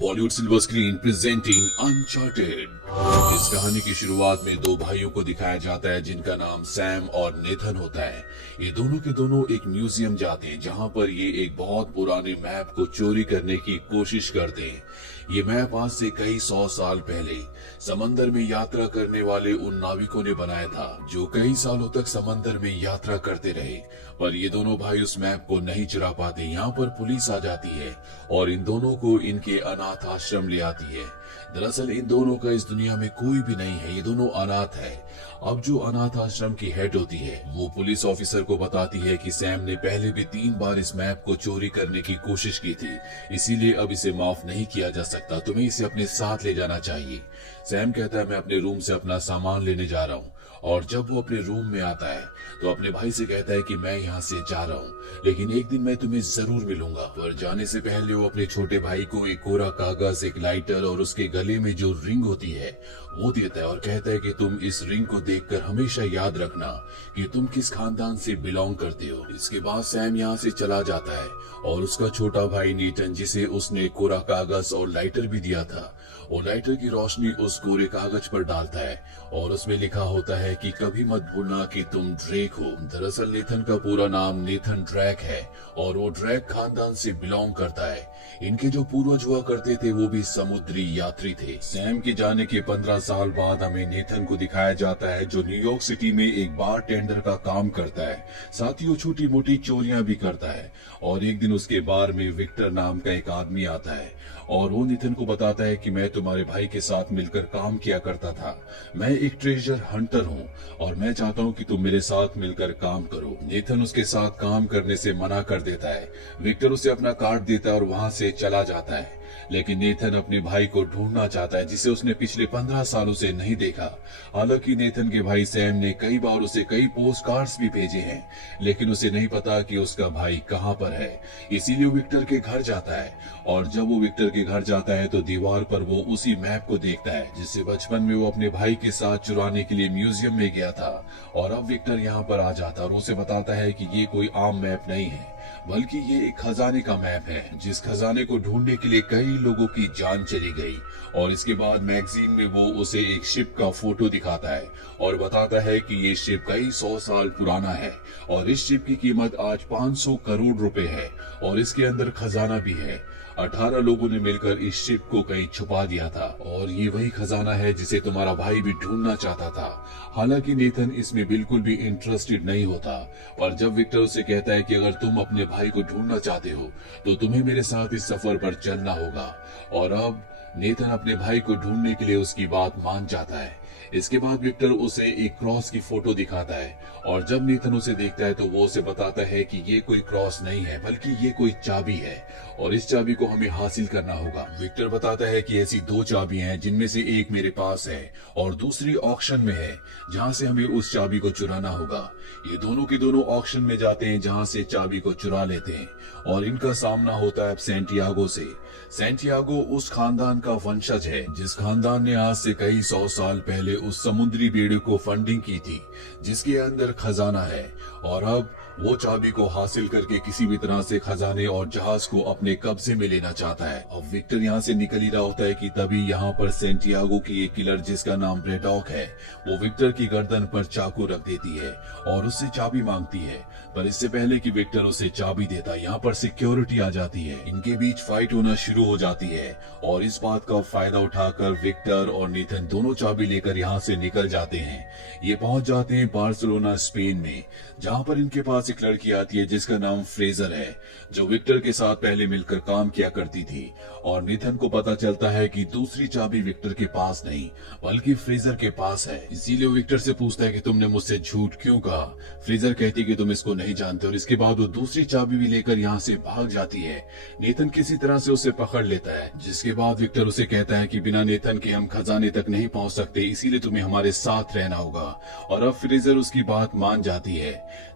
Bollywood silver screen presenting uncharted. इस कहानी की शुरुआत में दो भाइयों को दिखाया जाता है जिनका नाम सैम और नेथन होता है। ये दोनों के दोनों एक म्यूजियम जाते हैं जहां पर ये एक बहुत पुराने मैप को चोरी करने की कोशिश करते हैं। ये मैप आज से कई 100 साल पहले समंदर में यात्रा करने वाले उन नाविकों ने बनाया था जो कई सालों तक समंदर में यात्रा करते रहे, पर ये दोनों भाई उस मैप को नहीं चुरा पाते। यहाँ पर पुलिस आ जाती है और इन दोनों को इनके अनाथ आश्रम ले आती है। दरअसल इन दोनों का इस दुनिया में कोई भी नहीं है, ये दोनों अनाथ है। अब जो अनाथ आश्रम की हेड होती है वो पुलिस ऑफिसर को बताती है कि सैम ने पहले भी 3 बार इस मैप को चोरी करने की कोशिश की थी, इसीलिए अब इसे माफ नहीं किया जा सकता, तुम्हें इसे अपने साथ ले जाना चाहिए। सैम कहता है मैं अपने रूम से अपना सामान लेने जा रहा हूँ, और जब वो अपने रूम में आता है तो अपने भाई से कहता है कि मैं यहाँ से जा रहा हूँ, लेकिन एक दिन मैं तुम्हें जरूर मिलूंगा। पर जाने से पहले वो अपने छोटे भाई को एक कोरा कागज, एक लाइटर और उसके गले में जो रिंग होती है वो देता है और कहता है कि तुम इस रिंग को देखकर हमेशा याद रखना कि तुम किस खानदान से बिलोंग करते हो। इसके बाद सैम यहाँ से चला जाता है और उसका छोटा भाई नेथन, जिसे उसने कोरा कागज और लाइटर भी दिया था, और लाइटर की रोशनी उस कोरे कागज पर डालता है और उसमें लिखा होता है कि कभी मत भूलना कि तुम ड्रेक हो। दरअसल नेथन का पूरा नाम नेथन ड्रैक है और वो ड्रैक खानदान से बिलोंग करता है। इनके जो पूर्वज हुआ करते थे वो भी समुद्री यात्री थे। सैम के जाने के 15 साल बाद हमें नेथन को दिखाया जाता है जो न्यूयॉर्क सिटी में एक बार टेंडर का काम करता है, साथ ही वो छोटी मोटी चोरियां भी करता है। और एक दिन उसके बार में विक्टर नाम का एक आदमी आता है और वो नेथन को बताता है कि मैं तुम्हारे भाई के साथ मिलकर काम किया करता था, मैं एक ट्रेजर हंटर हूँ और मैं चाहता हूँ कि तुम मेरे साथ मिलकर काम करो। नेथन उसके साथ काम करने से मना कर देता है। विक्टर उसे अपना कार्ड देता है और वहां से चला जाता है, लेकिन नेथन अपने भाई को ढूंढना चाहता है जिसे उसने पिछले 15 सालों से नहीं देखा। हालांकि नेथन के भाई सैम ने कई बार उसे कई पोस्ट कार्ड्स भी भेजे हैं, लेकिन उसे नहीं पता कि उसका भाई कहां पर है। इसीलिए वो विक्टर के घर जाता है और जब वो विक्टर के घर जाता है तो दीवार पर वो उसी मैप को देखता है जिसे बचपन में वो अपने भाई के साथ चुराने के लिए म्यूजियम में गया था। और अब विक्टर यहाँ पर आ जाता है और उसे बताता है कि ये कोई आम मैप नहीं है, बल्कि ये एक खजाने का मैप है, जिस खजाने को ढूंढने के लिए कई लोगों की जान चली गई। और इसके बाद मैगजीन में वो उसे एक शिप का फोटो दिखाता है और बताता है कि ये शिप कई 100 साल पुराना है और इस शिप की कीमत आज 500 करोड़ रुपए है और इसके अंदर खजाना भी है। 18 लोगों ने मिलकर इस शिप को कहीं छुपा दिया था और ये वही खजाना है जिसे तुम्हारा भाई भी ढूंढना चाहता था। हालांकि नेथन इसमें बिल्कुल भी इंटरेस्टेड नहीं होता, और जब विक्टर उसे कहता है कि अगर तुम अपने भाई को ढूंढना चाहते हो तो तुम्हें मेरे साथ इस सफर पर चलना होगा। और अब नेथन अपने भाई को ढूंढने के लिए उसकी बात मान जाता है। इसके बाद विक्टर उसे एक क्रॉस की फोटो दिखाता है और जब नेथन उसे देखता है तो वो उसे बताता है कि ये कोई क्रॉस नहीं है, बल्कि ये कोई चाबी है और इस चाबी को हमें हासिल करना होगा। विक्टर बताता है कि ऐसी 2 चाबियां हैं जिनमें से एक मेरे पास है और दूसरी ऑक्शन में है जहां से हमें उस चाबी को चुराना होगा। ये दोनों के दोनों ऑक्शन में जाते हैं जहां से चाबी को चुरा लेते हैं और इनका सामना होता है सैंटियागो से। सैंटियागो उस खानदान का वंशज है जिस खानदान ने आज से कई 100 साल पहले उस समुद्री बेड़े को फंडिंग की थी जिसके अंदर खजाना है, और अब वो चाबी को हासिल करके किसी भी तरह से खजाने और जहाज को अपने कब्जे में लेना चाहता है। अब विक्टर यहाँ से निकल ही रहा होता है कि तभी यहाँ पर सैंटियागो की एक किलर जिसका नाम ब्रेडॉक है वो विक्टर की गर्दन पर चाकू रख देती है और उससे चाबी मांगती है, पर इससे पहले कि विक्टर उसे चाबी देता यहाँ पर सिक्योरिटी आ जाती है। इनके बीच फाइट होना शुरू हो जाती है और इस बात का फायदा उठाकर विक्टर और नेथन दोनों चाबी लेकर यहाँ से निकल जाते हैं। ये पहुंच जाते हैं बार्सिलोना स्पेन में, जहाँ पर इनके पास एक लड़की आती है जिसका नाम फ्रेजर है जो विक्टर के साथ पहले मिलकर काम किया करती थी। और नेथन को पता चलता है कि दूसरी चाबी विक्टर के पास नहीं बल्कि फ्रेजर के पास है। इसीलिए वो विक्टर से पूछता है कि तुमने मुझसे झूठ क्यों कहा। फ्रेजर कहती है कि तुम इसको नहीं जानते और इसके बाद वो दूसरी चाबी भी लेकर यहाँ से भाग जाती है। नेथन किसी तरह से उसे पकड़ लेता है, जिसके बाद विक्टर उसे कहता है कि बिना नेथन के हम खजाने तक नहीं पहुंच सकते, इसीलिए तुम्हें हमारे साथ रहना होगा। और अब फ्रेजर उसकी बात मान जाती है।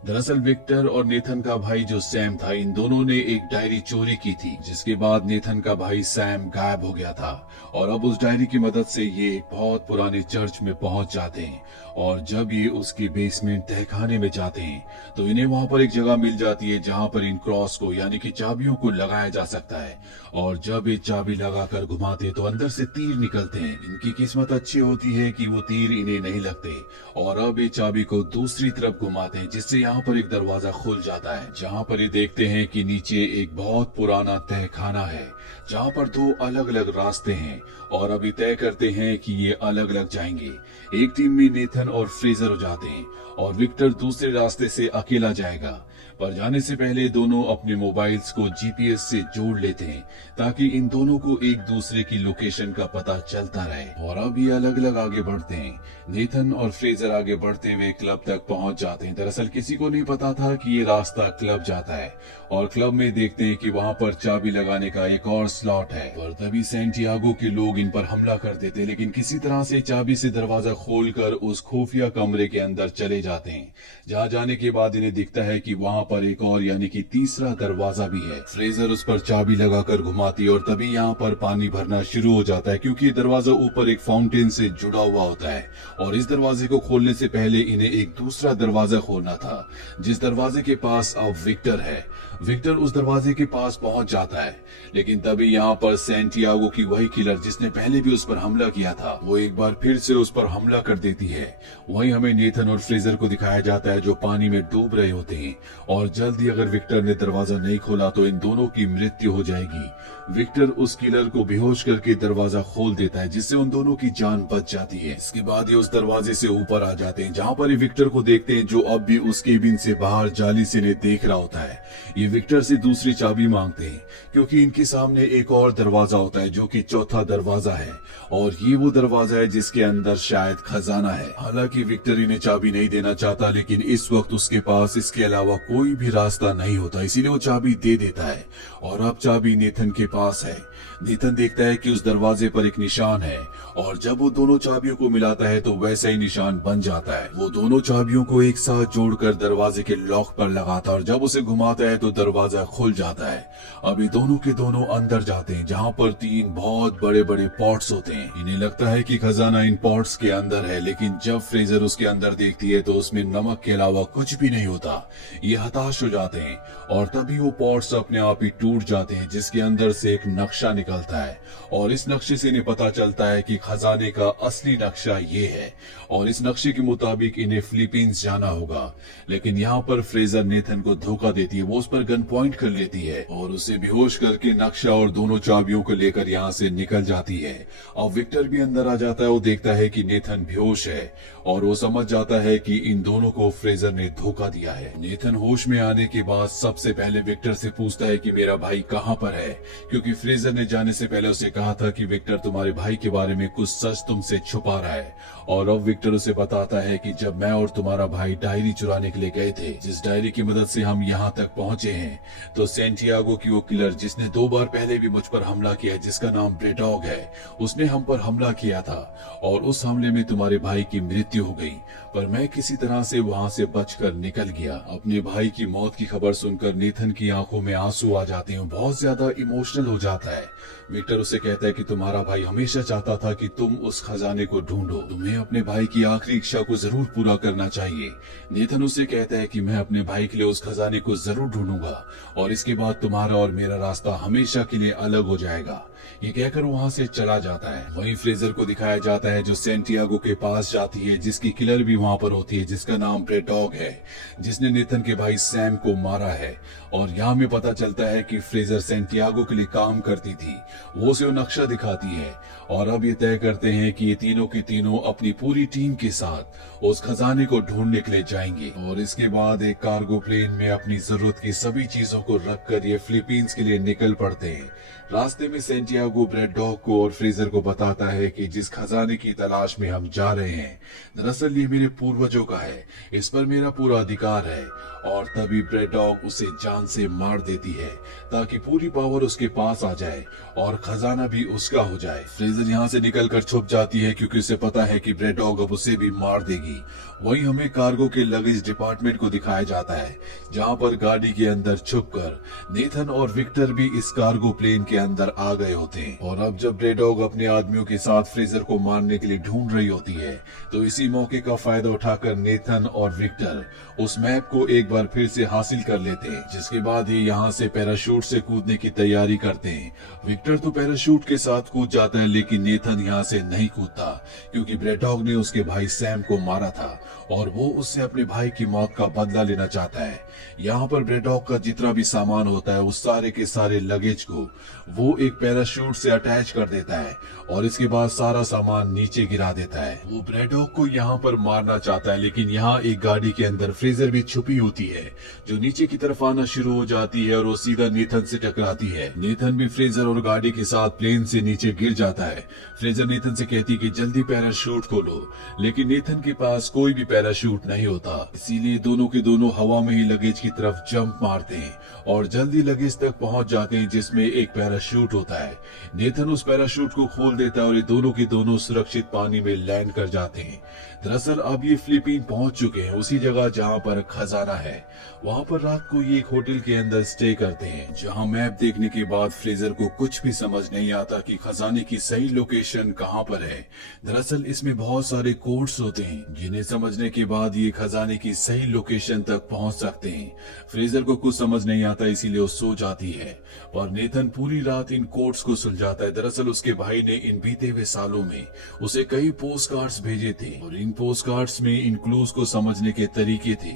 दरअसल विक्टर और नेथन का भाई जो सैम था, इन दोनों ने एक डायरी चोरी की थी, जिसके बाद नेथन का भाई भाई सैम गायब हो गया था और अब उस डायरी की मदद से ये एक बहुत पुराने चर्च में पहुंच जाते हैं। और जब ये उसकी बेसमेंट तहखाने में जाते हैं तो इन्हें वहां पर एक जगह मिल जाती है जहां पर इन क्रॉस को यानी कि चाबियों को लगाया जा सकता है। और जब ये चाबी लगाकर घुमाते तो अंदर से तीर निकलते हैं। इनकी किस्मत अच्छी होती है कि वो तीर इन्हें नहीं लगते। और अब ये चाबी को दूसरी तरफ घुमाते हैं जिससे यहाँ पर एक दरवाजा खुल जाता है, जहाँ पर ये देखते हैं कि नीचे एक बहुत पुराना तहखाना है जहाँ पर दो अलग अलग रास्ते हैं। और अभी तय करते हैं कि ये अलग अलग जाएंगे। एक टीम में नेथन और फ्रेजर हो जाते हैं और विक्टर दूसरे रास्ते से अकेला जाएगा। पर जाने से पहले दोनों अपने मोबाइल्स को जीपीएस से जोड़ लेते हैं ताकि इन दोनों को एक दूसरे की लोकेशन का पता चलता रहे। और अब ये अलग अलग आगे बढ़ते हैं। नेथन और फ्रेजर आगे बढ़ते हुए क्लब तक पहुंच जाते हैं। दरअसल किसी को नहीं पता था कि ये रास्ता क्लब जाता है और क्लब में देखते हैं कि वहां पर चाबी लगाने का एक और स्लॉट है। पर तभी सैंटियागो के लोग इन पर हमला कर देते हैं, लेकिन किसी तरह से चाबी से दरवाजा खोलकर उस खुफिया कमरे के अंदर चले जाते हैं। जहाँ जाने के बाद इन्हें दिखता है कि वहां पर एक और यानी कि तीसरा दरवाजा भी है। फ्रेजर उस पर चाबी लगाकर घुमाती है और तभी यहाँ पर पानी भरना शुरू हो जाता है क्योंकि दरवाजा ऊपर एक फाउंटेन से जुड़ा हुआ होता है। और इस दरवाजे को खोलने से पहले इन्हें एक दूसरा दरवाजा खोलना था जिस दरवाजे के पास अब विक्टर है। विक्टर उस दरवाजे के पास पहुंच जाता है, लेकिन तभी यहाँ पर सैंटियागो की वही किलर जिसने पहले भी उस पर हमला किया था वो एक बार फिर से उस पर हमला कर देती है। वहीं हमें नेथन और फ्रेजर को दिखाया जाता है जो पानी में डूब रहे होते हैं। और जल्दी अगर विक्टर ने दरवाजा नहीं खोला तो इन दोनों की मृत्यु हो जाएगी। विक्टर उस किलर को बेहोश करके दरवाजा खोल देता है जिससे उन दोनों की जान बच जाती है। इसके बाद ये उस दरवाजे से ऊपर आ जाते हैं जहाँ पर ये विक्टर को देखते हैं जो अब भी उस केबिन से बाहर जाली से इन्हें देख रहा होता है। ये विक्टर से दूसरी चाबी मांगते हैं क्योंकि इनके सामने एक और दरवाजा होता है जो कि चौथा दरवाजा है और ये वो दरवाजा है जिसके अंदर शायद खजाना है। हालांकि विक्टर इन्हें चाबी नहीं देना चाहता, लेकिन इस वक्त उसके पास इसके अलावा कोई भी रास्ता नहीं होता, इसीलिए वो चाबी दे देता है। और अब चाबी नेथन के पास है। नेथन देखता है कि उस दरवाजे पर एक निशान है और जब वो दोनों चाबियों को मिलाता है तो वैसा ही निशान बन जाता है। वो दोनों चाबियों को एक साथ जोड़कर दरवाजे के लॉक पर लगाता है और जब उसे घुमाता है तो दरवाजा खुल जाता है। अभी दोनों के दोनों अंदर जाते हैं जहाँ पर 3 बहुत बड़े बड़े पॉट्स होते हैं। इन्हें लगता है कि खजाना इन पॉट्स के अंदर है, लेकिन जब फ्रेजर उसके अंदर देखती है तो उसमें नमक के अलावा कुछ भी नहीं होता। ये हताश हो जाते हैं और तभी वो पॉट्स अपने आप ही टूट जाते हैं जिसके अंदर से एक नक्शा निकलता है और इस नक्शे से इन्हें पता चलता है कि खजाने का असली नक्शा ये है और इस नक्शे के मुताबिक इन्हें फिलीपींस जाना होगा। लेकिन यहाँ पर फ्रेजर नेथन को धोखा देती है। वो उस पर गन पॉइंट कर लेती है और उसे बेहोश करके नक्शा और दोनों चाबियों को लेकर यहाँ से निकल जाती है। अब विक्टर भी अंदर आ जाता है। वो देखता है कि नेथन बेहोश है और वो समझ जाता है कि इन दोनों को फ्रेजर ने धोखा दिया है। नेथन होश में आने के बाद सबसे पहले विक्टर से पूछता है कि मेरा भाई कहाँ पर है, क्योंकि फ्रेजर ने जाने से पहले उसे कहा था कि विक्टर तुम्हारे भाई के बारे में कुछ सच तुमसे छुपा रहा है। और अब विक्टर उसे बताता है कि जब मैं और तुम्हारा भाई डायरी चुराने के लिए गए थे, जिस डायरी की मदद से हम यहाँ तक पहुँचे हैं, तो सैंटियागो की वो किलर जिसने 2 बार पहले भी मुझ पर हमला किया, जिसका नाम ब्रेडॉग है, उसने हम पर हमला किया था और उस हमले में तुम्हारे भाई की मृत्यु हो गई। पर मैं किसी तरह से वहाँ से बचकर निकल गया। अपने भाई की मौत की खबर सुनकर नेथन की आंखों में आंसू आ जाते हैं। बहुत ज्यादा इमोशनल हो जाता है। विक्टर उसे कहता है कि तुम्हारा भाई हमेशा चाहता था कि तुम उस खजाने को ढूंढो, तुम्हें अपने भाई की आखिरी इच्छा को जरूर पूरा करना चाहिए। नेथन उसे कहता है कि मैं अपने भाई के लिए उस खजाने को जरूर ढूंढूंगा और इसके बाद तुम्हारा और मेरा रास्ता हमेशा के लिए अलग हो जाएगा। ये कहकर वहाँ से चला जाता है। वहीं फ्रेजर को दिखाया जाता है जो सैंटियागो के पास जाती है, जिसकी किलर भी वहाँ पर होती है, जिसका नाम ब्रेडॉग है, जिसने नेथन के भाई सैम को मारा है। और यहाँ में पता चलता है कि फ्रेजर सैंटियागो के लिए काम करती थी। वो उसे नक्शा दिखाती है और अब ये तय करते हैं कि ये तीनों के तीनों अपनी पूरी टीम के साथ उस खजाने को ढूंढने के लिए जाएंगे। और इसके बाद एक कार्गो प्लेन में अपनी जरूरत की सभी चीजों को रखकर ये फिलीपींस के लिए निकल पड़ते हैं। रास्ते में सैंटियागो ब्रेडॉग को और फ्रेजर को बताता है कि जिस खजाने की तलाश में हम जा रहे हैं, दरअसल ये मेरे पूर्वजों का है, इस पर मेरा पूरा अधिकार है। और तभी ब्रेडॉग उसे जान से मार देती है ताकि पूरी पावर उसके पास आ जाए और खजाना भी उसका हो जाए। फ्रेजर यहाँ से निकलकर छुप जाती है क्योंकि उसे पता है कि ब्रेडॉग अब उसे भी मार देगी। वहीं हमें कार्गो के लगेज डिपार्टमेंट को दिखाया जाता है जहाँ पर गाड़ी के अंदर छुपकर नेथन और विक्टर भी इस कार्गो प्लेन के अंदर आ गए होते हैं। और अब जब ब्रेड डॉग अपने आदमियों के साथ फ्रेजर को मारने के लिए ढूंढ रही होती है तो इसी मौके का फायदा उठाकर नेथन और विक्टर उस मैप को एक बार फिर से हासिल कर लेते हैं, जिसके बाद ये यहाँ से पैराशूट से कूदने की तैयारी करते हैं। विक्टर तो पैराशूट के साथ कूद जाता है, लेकिन नेथन यहाँ से नहीं कूदता क्योंकि ब्रेड डॉग ने उसके भाई सैम को मारा था और वो उससे अपने भाई की मौत का बदला लेना चाहता है। यहाँ पर ब्रेड डॉग का जितना भी सामान होता है उस सारे के सारे लगेज को वो एक पैराशूट से अटैच कर देता है और इसके बाद सारा सामान नीचे गिरा देता है। वो ब्रेड डॉग को यहाँ पर मारना चाहता है, लेकिन यहाँ एक गाड़ी के अंदर फ्रेजर भी छुपी होती है जो नीचे की तरफ आना शुरू हो जाती है और वो सीधा नेथन से टकराती है। नेथन भी फ्रेजर और गाड़ी के साथ प्लेन से नीचे गिर जाता है। फ्रेजर नेथन से कहती है कि जल्दी पैराशूट खोलो, लेकिन नेथन के पास कोई भी पैराशूट नहीं होता, इसीलिए दोनों के दोनों हवा में ही लगेज की तरफ जंप मारते हैं और जल्दी लगेज तक पहुंच जाते हैं जिसमें एक पैराशूट होता है। नेथन उस पैराशूट को खोल देता है और ये दोनों के दोनों सुरक्षित पानी में लैंड कर जाते हैं। दरअसल अब ये फिलीपीन पहुंच चुके हैं, उसी जगह जहां पर खजाना है। वहां पर रात को ये एक होटल के अंदर स्टे करते हैं, जहां मैप देखने के बाद फ्रेजर को कुछ भी समझ नहीं आता कि खजाने की सही लोकेशन कहां पर है। दरअसल इसमें बहुत सारे कोड्स होते हैं जिन्हें समझने के बाद ये खजाने की सही लोकेशन तक पहुंच सकते हैं। फ्रेजर को कुछ समझ नहीं आता, इसीलिए वो सो जाती है और नेथन पूरी रात इन कोड्स को सुलझाता है। दरअसल उसके भाई ने इन बीते हुए सालों में उसे कई पोस्ट कार्ड्स भेजे थे और इन पोस्ट कार्ड्स में इन क्लूज को समझने के तरीके थे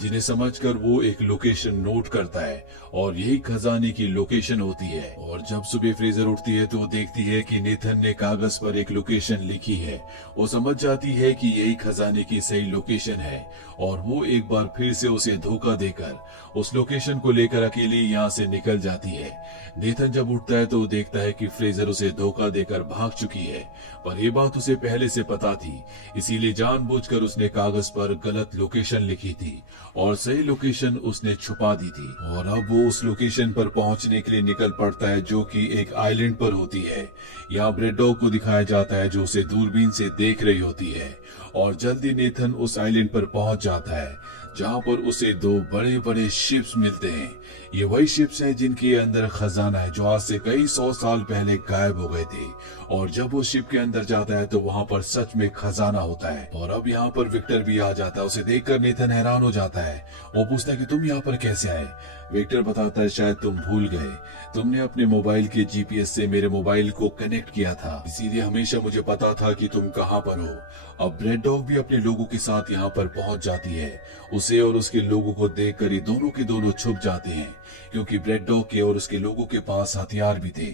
जिन्हें समझकर वो एक लोकेशन नोट करता है और यही खजाने की लोकेशन होती है। और जब सुबह फ्रेजर उठती है तो वो देखती है कि नेथन ने कागज पर एक लोकेशन लिखी है। वो समझ जाती है कि यही खजाने की सही लोकेशन है और वो एक बार फिर से उसे धोखा देकर उस लोकेशन को लेकर अकेली यहाँ से निकल जाती है। नेथन जब उठता है तो वो देखता है कि फ्रेजर उसे धोखा देकर भाग चुकी है, पर यह बात उसे पहले से पता थी, इसीलिए जानबूझकर उसने कागज पर गलत लोकेशन लिखी थी और सही लोकेशन उसने छुपा दी थी। और अब वो उस लोकेशन पर पहुंचने के लिए निकल पड़ता है जो कि एक आइलैंड पर होती है। यहाँ ब्रेड डॉग को दिखाया जाता है जो उसे दूरबीन से देख रही होती है और जल्दी नेथन उस आइलैंड पर पहुंच जाता है जहां पर उसे दो बड़े बड़े शिप्स मिलते हैं। ये वही शिप्स हैं जिनके अंदर खजाना है जो आज से कई 100 साल पहले गायब हो गए थे। और जब वो शिप के अंदर जाता है तो वहां पर सच में खजाना होता है। और अब यहाँ पर विक्टर भी आ जाता है। उसे देखकर नेथन हैरान हो जाता है। वो पूछता है कि तुम यहाँ पर कैसे आए। विक्टर बताता है शायद तुम भूल गए, तुमने अपने मोबाइल के जीपीएस से मेरे मोबाइल को कनेक्ट किया था, इसीलिए हमेशा मुझे पता था कि तुम कहाँ पर हो। अब ब्रेड डॉग भी अपने लोगों के साथ यहाँ पर पहुंच जाती है। उसे और उसके लोगों को देखकर ये दोनों के दोनों छुप जाते हैं क्योंकि ब्रेड डॉग के और उसके लोगों के पास हथियार भी थे।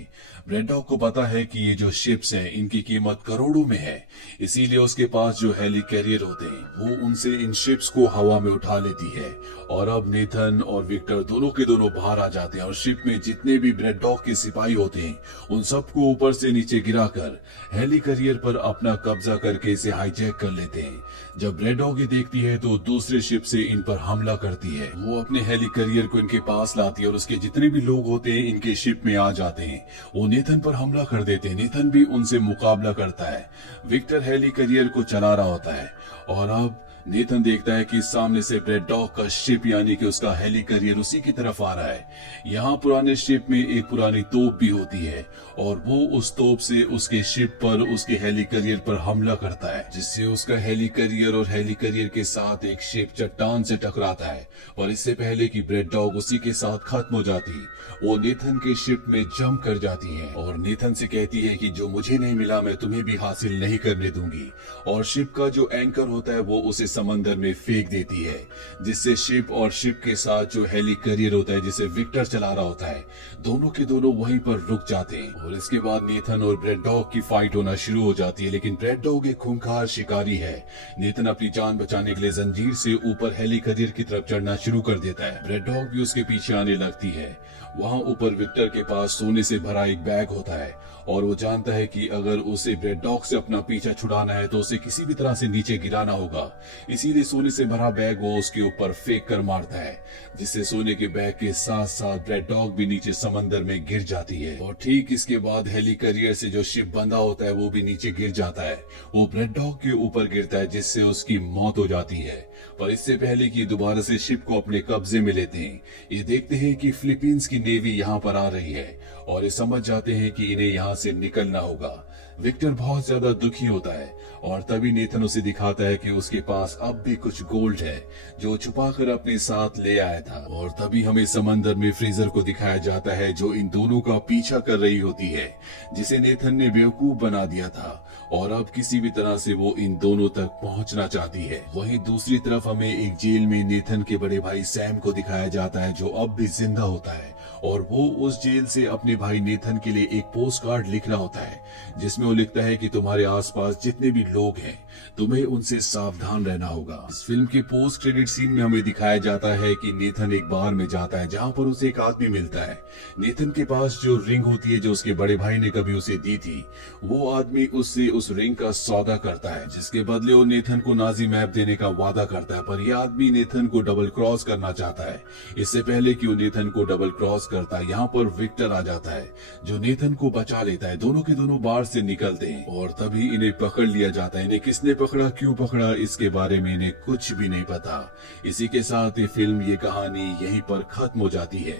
ब्रेड डॉग को पता है कि ये जो शिप्स हैं इनकी कीमत करोड़ों में है, इसीलिए उसके पास जो हेली कैरियर होते हैं वो उनसे इन शिप्स को हवा में उठा लेती है। और अब नेथन और विक्टर दोनों के दोनों बाहर आ जाते हैं और शिप में जितने भी ब्रेड डॉग के सिपाही होते हैं उन सबको ऊपर से नीचे गिराकर हेली कैरियर पर अपना कब्जा करके इसे हाईजैक कर लेते हैं। जब ब्रेड डॉग ये देखती है तो दूसरे शिप से इन पर हमला करती है। वो अपने हेली कैरियर को इनके पास लाती है और उसके जितने भी लोग होते हैं इनके शिप में आ जाते हैं। वो नेथन पर हमला कर देते हैं। नेथन भी उनसे मुकाबला करता है। विक्टर हेली कैरियर को चला रहा होता है और अब नेथन देखता है कि सामने से ब्रेड डॉग का शिप यानी कि उसका हेली कैरियर उसी की तरफ आ रहा है। यहाँ पुराने शिप में एक पुरानी तोप भी होती है और वो उस तोप से उसके शिप पर उसके हेली कैरियर पर हमला करता है, जिससे उसका हेली कैरियर और हेली कैरियर के साथ एक शिप चट्टान से टकराता है। और इससे पहले कि ब्रेड डॉग उसी के साथ खत्म हो जाती, वो नेथन के शिप में जंप कर जाती है और नेथन से कहती है कि जो मुझे नहीं मिला मैं तुम्हें भी हासिल नहीं करने दूंगी। और शिप का जो एंकर होता है वो उसे समंदर में फेंक देती है, जिससे शिप और शिप के साथ जो हेली कैरियर होता है जिसे विक्टर चला रहा होता है दोनों के दोनों वहीं पर रुक जाते हैं। और इसके बाद नेथन और ब्रेड डॉग की फाइट होना शुरू हो जाती है, लेकिन ब्रेड डॉग एक खूंखार शिकारी है। नेथन अपनी जान बचाने के लिए जंजीर से ऊपर हेली कैरियर की तरफ चढ़ना शुरू कर देता है। ब्रेड डॉग भी उसके पीछे आने लगती है। वहाँ ऊपर विक्टर के पास सोने से भरा एक बैग होता है और वो जानता है कि अगर उसे ब्रेड डॉग से अपना पीछा छुड़ाना है तो उसे किसी भी तरह से नीचे गिराना होगा। इसीलिए सोने से भरा बैग वो उसके ऊपर फेंक कर मारता है, जिससे सोने के बैग के साथ साथ ब्रेड डॉग भी नीचे समंदर में गिर जाती है। और ठीक इसके बाद हेली कैरियर से जो शिप बंधा होता है वो भी नीचे गिर जाता है। वो ब्रेड डॉग के ऊपर गिरता है जिससे उसकी मौत हो जाती है। पर इससे पहले कि दोबारा से शिप को अपने कब्जे में लेते हैं, ये देखते हैं कि फिलीपींस की नेवी यहाँ पर आ रही है और ये समझ जाते हैं कि इन्हें यहाँ से निकलना होगा। विक्टर बहुत ज्यादा दुखी होता है और तभी नेथन उसे दिखाता है कि उसके पास अब भी कुछ गोल्ड है जो छुपाकर अपने साथ ले आया था। और तभी हमें समंदर में फ्रेजर को दिखाया जाता है जो इन दोनों का पीछा कर रही होती है, जिसे नेथन ने बेवकूफ बना दिया था और अब किसी भी तरह से वो इन दोनों तक पहुंचना चाहती है। वहीं दूसरी तरफ हमें एक जेल में नेथन के बड़े भाई सैम को दिखाया जाता है जो अब भी जिंदा होता है और वो उस जेल से अपने भाई नेथन के लिए एक पोस्ट कार्ड लिख रहा होता है जिसमें वो लिखता है कि तुम्हारे आसपास जितने भी लोग हैं तुम्हें उनसे सावधान रहना होगा। इस फिल्म के पोस्ट क्रेडिट सीन में हमें दिखाया जाता है कि नेथन एक बार में जाता है जहां पर उसे एक आदमी मिलता है। नेथन के पास जो रिंग होती है जो उसके बड़े भाई ने कभी उसे दी थी, वो आदमी उससे उस रिंग का सौदा करता है जिसके बदले वो नेथन को नाजी मैप देने का वादा करता है। पर यह आदमी नेथन को डबल क्रॉस करना चाहता है। इससे पहले कि वो नेथन को डबल क्रॉस करता है, यहाँ पर विक्टर आ जाता है जो नेथन को बचा लेता है। दोनों के दोनों बाहर से निकलते हैं और तभी इन्हें पकड़ लिया जाता है। इन्हें किसने पकड़ा, क्यों पकड़ा, इसके बारे में इन्हें कुछ भी नहीं पता। इसी के साथ ये फिल्म, ये कहानी यहीं पर खत्म हो जाती है।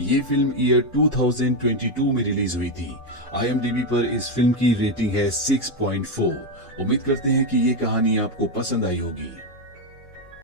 ये फिल्म ईयर 2022 में रिलीज हुई थी। IMDb पर इस फिल्म की रेटिंग है 6.4। उम्मीद करते हैं कि ये कहानी आपको पसंद आई होगी।